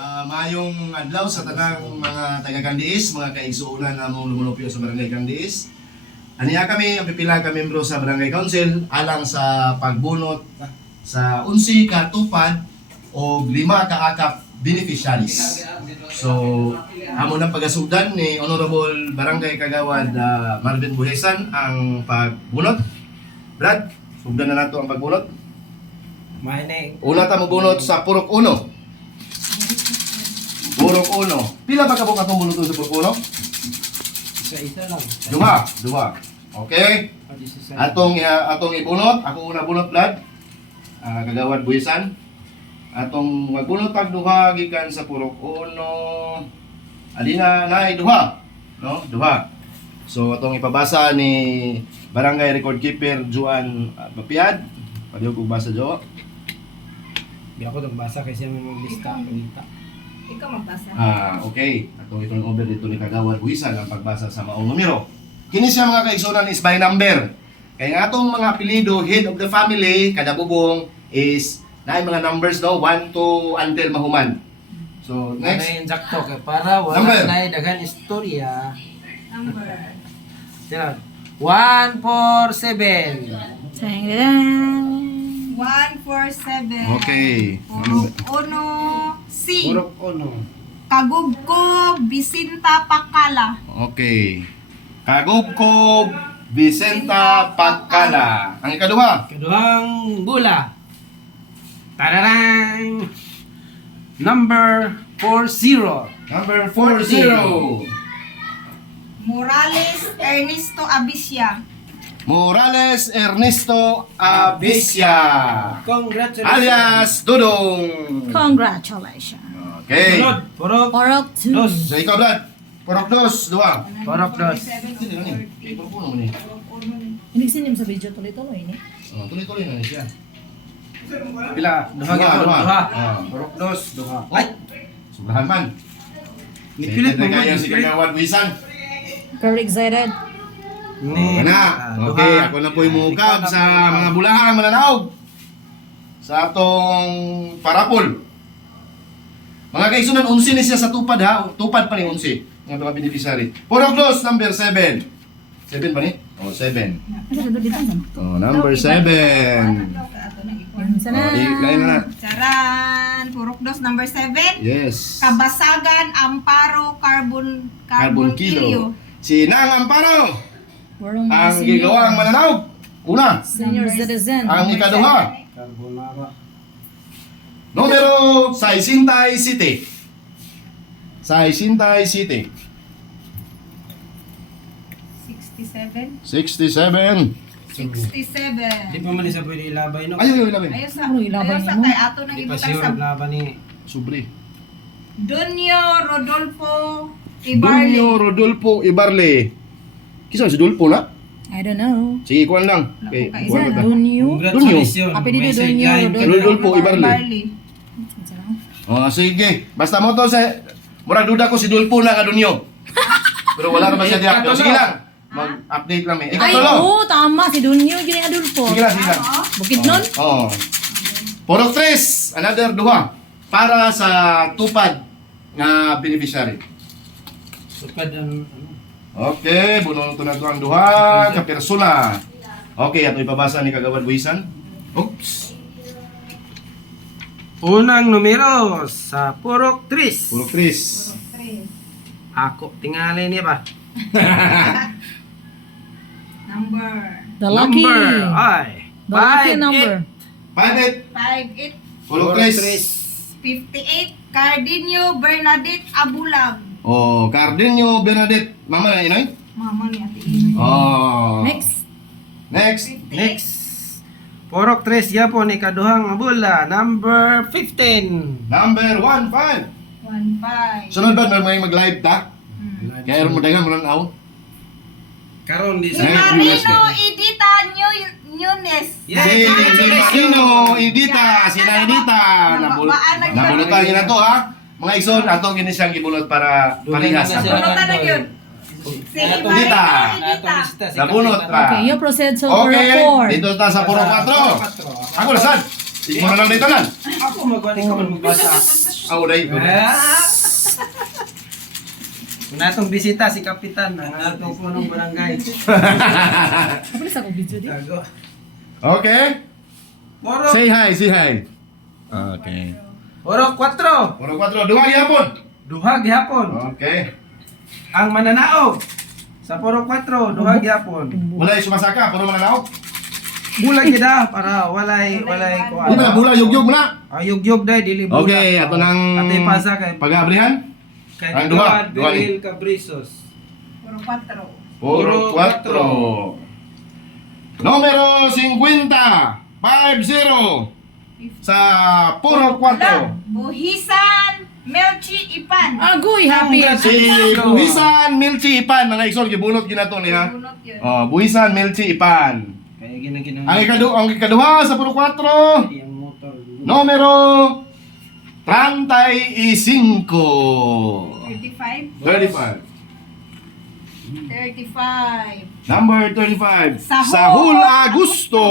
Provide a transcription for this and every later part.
Mayong adlaw sa tanang mga taga-Candies, mga kaigsuunan na mong lumunupyo sa Barangay Candies. Aniya kami, ang pipila ka membro sa Barangay Council alang sa pagbunot sa 11 ka tupad o 5 ka akap beneficiaries. So, amo ng pagasudan ni Honorable Barangay Kagawad Marvin Buhesan ang pagbunot. Brad, sugdan na nato ang pagbunot. Una ta magbunot sa Purok 1. Purok 1. Pila ba ka po katong bunot sa Purok 1? Isa lang. Dua. Okay. Atong ibunot, ako una bunot Brad. Kagawad Buhesan. Atong magbunot pag duha gikan sa Purok 1. Adina na duha, no? Duha. So atong ipabasa ni Barangay Record Keeper Juan Bapiad. Padiyo kog basa Jo. Di ako nagbasa kasi may maglista. Ikaw magbasa. Okay. Atong i-turn over dito ni Kagawad Buhesan ang pagbasa sa maong numero. Kini siya mga kaigsunan is by number. Kaya nga atong mga apelyido, head of the family, kada bubong is na mga numbers daw 1 to until mahuman. So next. Next. Sakto kay para Number. wala na daghan istorya. Number. Tira. 147. 147. Okay. Purok 1 C. Purok 1. Kagubkob Bisinta Pakala. Okay. Kagubkob Vicenta Pagkala. Ang ikaduha. Kaduhang bula. Tararang. Number 40. Number 40. Morales Ernesto Abisya. Morales Ernesto Abisya. Congratulations. Alias Dudong. Congratulations. Okay. Sunod. Purok Porok 2. 2. So ikaw, Brad. Porok dos, dua. Purok 2. Hindi lang eh. Porok uno man eh. Hindi sinim sa video tuloy-tuloy ni. Tuloy-tuloy na siya. Pila? Duha Duha, gyud. duha. Duha. Ah. Purok 2. Duha. Ay! Sobrahan man. Nipilit mo kaya man. si Kagawad Buhesan. Very excited. Okay na. Okay, ako na po imukab sa mga bulahang mananaog. Sa atong parapol. Mga kaigsunan, 11 na siya sa tupad ha. Tupad pa ni 11. Mga mga beneficiary. Purok dos, number 7. 7 pa ni? Oh, 7. Ano sa dito sa? Oh, number 7. Sana. Lain na. Charan. Purok 2 number 7. Yes. Kabasagan Amparo Carbon Kilo. Si Nang Amparo. Warong mga Ang gigawang mananaog. Una. senior citizen. Ang ikaduha. Carbonara. Numero 67. 67. 67. 67. 67. Di pa man isa pwede ilabay no. Ayaw, ilabi. Ayaw sa Ano ilaban ayaw sa mo? tay ato nang Di pa ibutang sure sa laban ni Subri. Donio Rodolfo Ibarli. Dunyo Rodolfo Ibarle. Kisa si Dulpo na? I don't know. Sige, kuhan lang. Okay, Isa, kuhan na ta. Dunyo. Congratulations. Apelido May Dunyo, sideline ka na. Rodolfo Ibarli. Ibarli. Sige. Basta mo to sa... Murag duda ko si Dulpo na ka Dunyo. Pero wala naman siya diak. Pero sige lang. Mag-update lang eh. Ikaw Ay, tolo. oo, tama. Si Dunyo, gini Adolfo. Sige lang, sige lang. Bukid nun? Oo. Purok 3. Another duha. Para sa tupad nga beneficiary. Supad ang ano. Okay, bunong ito na ito ang duha ka persona. Okay, ato ipabasa ni Kagawad Buhesan. Oops. Unang numero sa Purok 3. Purok 3. Ako tingali niya ba? Number The lucky. Number ay The lucky 5, number. 58. 58 Purok 3. 58 Cardinio Bernadette Abulag. Oh, Cardenio Bernadette. Mama na inoy? Mama ni Ate Inoy. Oh. Next. Next. 58. Next. Purok 3 yapon ikaduhang bula number 15. Number 15. 15. Sunod ba may mag-live ta? Kaya mo dagan mo lang aw. Karon di Ay, sa Marino Edita Nunes. Yes. Si Marino, Edita, sila Edita. Nabulutan niya na to ha. Mga igsoon, atong gini siyang gibulot para parehas. Nabunutan na yun. Si Marino Edita. Edita. Nabunot pa. Okay, you proceed to Okay, Purok 4. dito ta sa Purok 4. Ako na sad. Di mo na lang dito lang. Ako magwani ko man magbasa. Ako dahil. Natong bisita si Kapitan ang atong punong barangay. Apa sa ko video di? Tago. Okay. Porok. Say hi. Okay. Porok 4. Puro 4, duha gyapon. Duha gihapon. Okay. Ang mananaog sa Porok 4, duha gihapon. Wala yung sumasaka, puro mananaw. Bulag gida para walay kuan. Hindi na, bula, yugyug mo na. Ayog-yog dai dili bulag. Okay, ato nang Ate pasa kay pag-abrihan. kay ang duha, Duha duha ni. Beril Cabrisos. Puro 4. Puro 4. Numero 50. 50. Sa Puro 4. Buhisan, Melchi, Ipan. Agoy, happy. Si Buhisan Milchi Ipan, mga isol, gibunot ginato niya. Bunot yun. Oh, Buhisan Milchi Ipan. Kaya ginang Ang ikaduha sa Puro 4. yung motor. Numero 35. 35. 35. 35. Number 35. Sahul Sahul Agusto.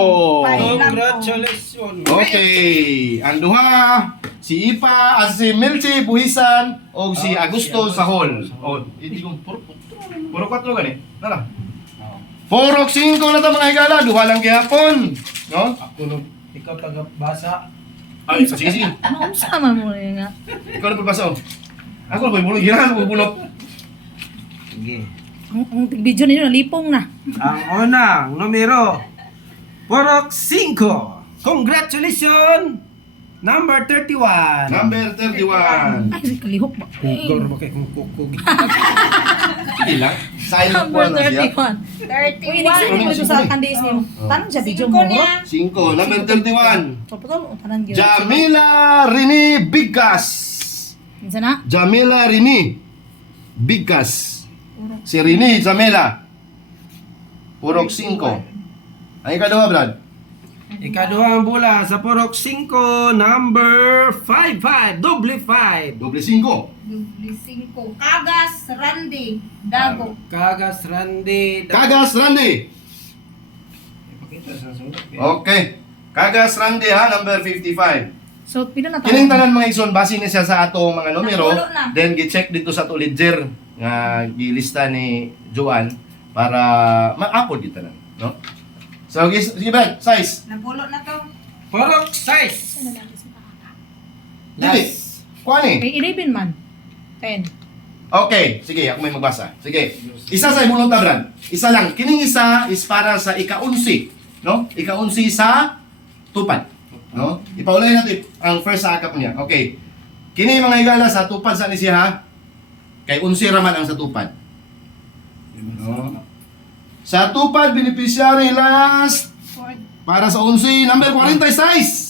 Congratulations. Okay. Ang duha, si Ipa, si Milchi Buhisan, o si Agusto Sahol. O, hindi ko, puro 4 gani. Nala. Puro 5 na ta mga higala, duha lang gihapon. No? Ako no, ikaw taga-basa. Ay, sige. Ano sa man mo nga? Ikaw na pagbaso. Ako na po, bulog. Ginahan mo, bulog. Sige. Ang video ninyo nalipong na. Ang unang numero, Porok 5. Congratulations! Number 31. Number 31. Ay, kalihok ba? Kugor ba kay kung kukug? Sige lang. Silent po Number na siya. 31. Uy, next time mo sa kandiis niyo. Tanong siya video mo. 5 niya. 5. Number 31. Papatol, tanan gyud. Jamila Rini Bigas. Minsan na? Jamila Rini Bigas. Si Rini Jamila. Purok 5. Ang ikaduha, Brad. Ikaduha ang bula sa Porok 5, number 55, doble 5. Doble 5. Dubli 5. Kagas, Randy, Dago. Kagas Randy. Kagas Randy. Pakita sa sunod. Okay. Kagas Randy ha, number 55. So, pila na Kining tanan mga ison, base ni siya sa atong mga numero, Napulo na. then gi-check dito sa ledger nga gilista ni Joan para ma-upload dito na, no? So, sige Brad, size. Napulo na to. Porok 6. Dili. Kuha ni. May 11 man. 10. Okay, sige, ako may magbasa. Sige. Isa sa imong ta, Brad. Isa lang. Kining isa is para sa ika-11, no? Ika-11 sa tupad, no? Ipaulay natin ang first sa akap niya. Okay. Kini mga higala sa tupad sa ni siya ha. Kay 11 raman ang sa tupad. No? Sa tupad beneficiary last para sa 11 number 46.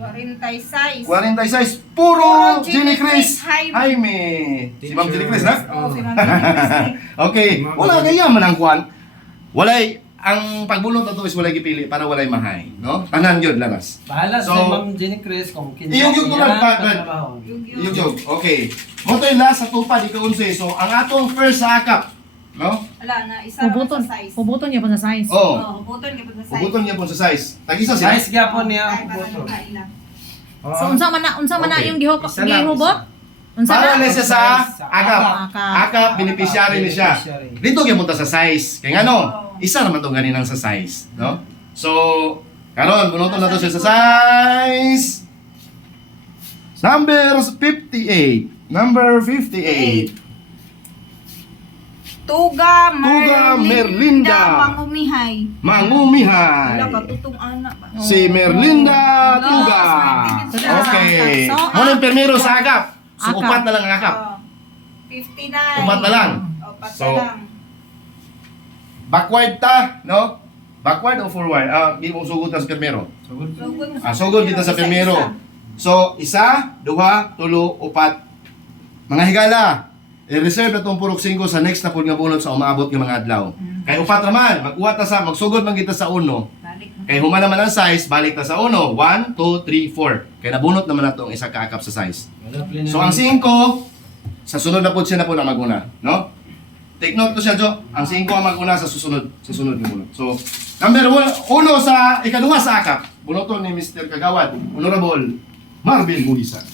46. 46 puro Puro Jenny Chris Jaime. Jaime. Si Ma'am Jenny Chris ha? Oh, si Ma'am Jenny. Okay, wala kaya man ang kwan. Walay ang pagbulot na to is walay gipili para walay mahay, no? Tanan gyud laras. Bahala So, sa Ma'am Jenny Chris kung kinsa. Iyog-yog ko lang, Brad. Yung Yung okay. Mo to yung last sa tupad ikaw 11. So ang atong first sa akap, no? Wala na, isa lang Pubuton. sa size. Pubuton niya pa sa size. Oh, Pubuton ka pa sa size. pubuton niya po sa size. Tag-isa siya. Size gyapon niya Ay, ang para puto. yung kaila. So, unsa man na Okay. yung Isa lang, gihubot? Unsa Para na? na siya sa akap. Akap. Akap, beneficiary ni siya. Dito gyud punta sa size. Kaya ngano, isa naman tong ganinang sa size, no? So, karon bunuton na to siya sa size. Number 58. Number 58. Tuga Merlinda. Merlinda Mangumihay. Mangumihay. Wala ka tutong anak ba? Si Merlinda Tuga. Wala. Okay. So, Muna yung primero sa akap. So, akap. upat na lang ang akap. Oh, 59. Upat na lang. Upat So, na lang. Backward ta, no? Backward o forward? Di mo sugod na sa primero. Sugod mo Sugod dito sa primero. So, isa, duha, tulo, upat. Mga higala, i-reserve na itong purok 5 sa next na po nga bunot sa umaabot ng mga adlaw. Kay upat naman, mag-uwat na sa, magsugod man kita sa uno. Balik na. Kay human naman ang size, balik na sa uno. 1, 2, 3, 4. Kaya nabunot naman na itong isa kaakap sa size. So, ang 5, sa sunod na po siya na po na maguna. No? Take note ko siya, Jo. Ang 5 ang maguna sa susunod na bunot. So, Number 1 sa ikaduha sa akap. Bunoton ni Mr. Kagawad, Honorable Marvin Bulisan.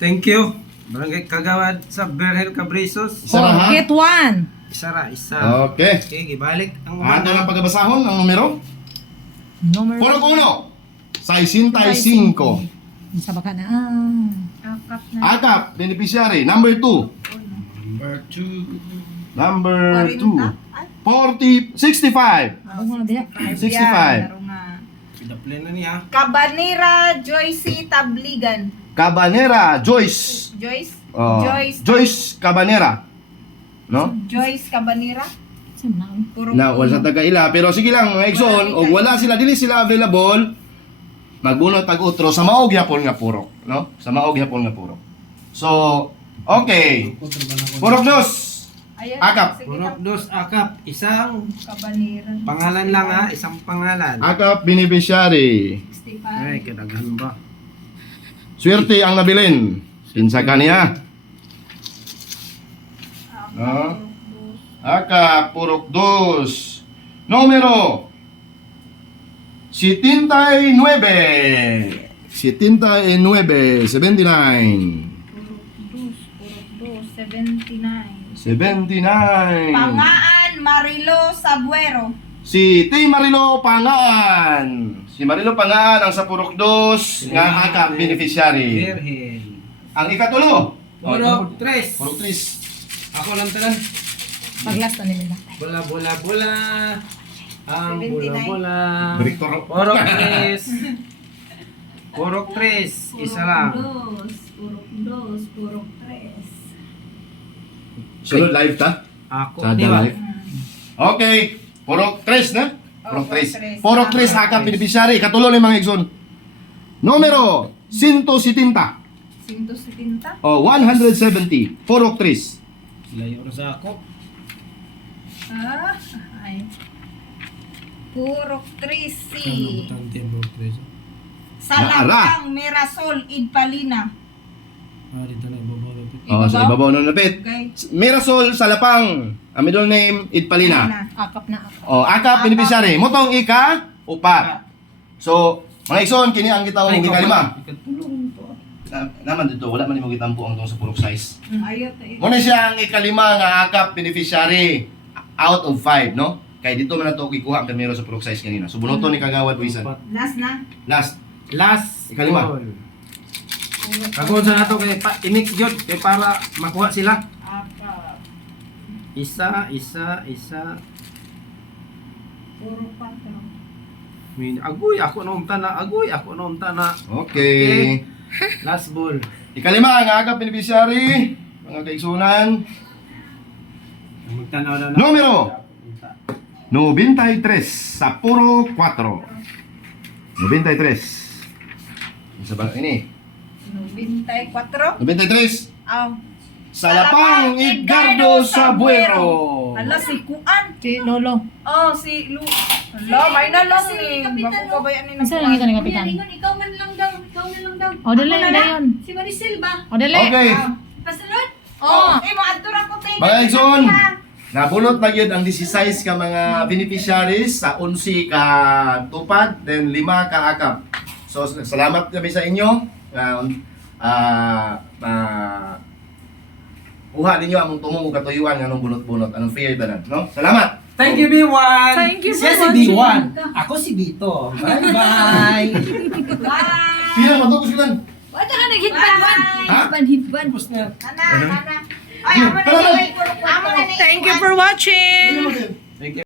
Thank you. Barangay Kagawad sa Berhel Cabrizos. Isa na, ha? Get one. Isa ra, isa. Okay. Okay, gibalik ang Ano ang pagkabasahon ang numero? Number Purok 1. 65. Sa baka na. Akap na. Akap, beneficiary. Number 2. Number 2. Number 40. 2. 65. Ako nga diya. 65. Pidaplay na niya. Kabanera Joyce Tabligan. Cabanera, Joyce. Joyce? Oh, Joyce Cabanera. No? Joyce Cabanera. Saan na? Puro Na wala sa taga-ila. Pero sige lang, mga igsoon, o wala sila, dili sila available, magbunot tag-utro sa maog yapon nga purok. No? Sa maog yapon nga purok. So, okay. Purok 2. Ayan. Akap. Sige, Purok 2 akap. Isang Kabanera. pangalan lang ha. Isang pangalan. Akap beneficiary. Ay, kadaghan ba? Swerte ang nabilin. Pinsa ka niya. No? Akap, purok 2. Numero 79. 79, 79. 79. 79. Pangaan Marilo Sabuero. Si T. Marilo Pangaan. Si Marilo Pangaan ang sa Purok 2 nga akap beneficiary. Berhel. Ang ikatulo. Purok 3. Purok 3. Ako lang talan. Pag-last na nila. Bola, bola, bola. Ang 79. bola, bola. Direktor. Purok 3. Purok 3. Isa lang. Purok 2. Purok 3. Sunod live ta? Ako, Sa di ba? live. Okay. Purok 3 na? Purok 3. Purok 3 akap beneficiary. Katulo ni mga igsoon. Numero 170. 170. O 170. Purok 3. Layo na sa ako. Ay. Purok 3C. Tante Purok 3. Salapang Mirasol Idpalina. Ah, dito na ibabaw. Oh, sa ibabaw ng napit. Okay. Mirasol Salapang. Ang middle name Idpalina. Akap na ako. Oh, akap beneficiary. Motong ika upat. So, mga igsoon kini ang gitawag ng ikalima. Naman dito wala man imong gitampo ang tong sa purok size. Ayot. Muna siya ang ikalima nga akap beneficiary out of 5, no? Kay dito man nato gikuha ang primero sa purok size kanina. So bunoton ni Kagawad Buisan. Last na. Last. Last. Ikalima. call. Ako sa nato kay i-mix jud kay para makuha sila. Apa. Isa. Puro 4. Agoy ako nung tana. Okay. Last ball. Ikalima nga akap beneficiary, mga kaigsunan. Magtanaw na. Numero 93 sa puro 4. 93. Isa ba ini? 94. 93. Aw. Salapang Edgardo Sabuero. Ala si Kuan. Si Lolo. Oh, si Lu. Ala, may na lang ni. Bago kabayan ni Isa lang ito ni Kapitan. Ikaw man lang daw. O, dali na yun. Si Maricel ba? O, dali. Okay. Pasulod? Oh, eh maadtura ko tayo. Mga igsoon, nabunot na yun ang 16 ka mga beneficiaries sa 11 ka tupad, then 5 ka akap. So, salamat kami sa inyo. Uha ninyo ang tumong ug katuyuan nga nung bunot-bunot. Anong fair tanan, no? Salamat. Thank you B1. Thank you Siya for si watching. B1. Ako si Bito. Bye-bye. Bye. Sino matugos sila? Wala ka naghitban. Ha? Hitban. Tapos na. Ana. Ay, amo na ni. Amo na ni. Thank you for watching. Sino mo din? Thank you.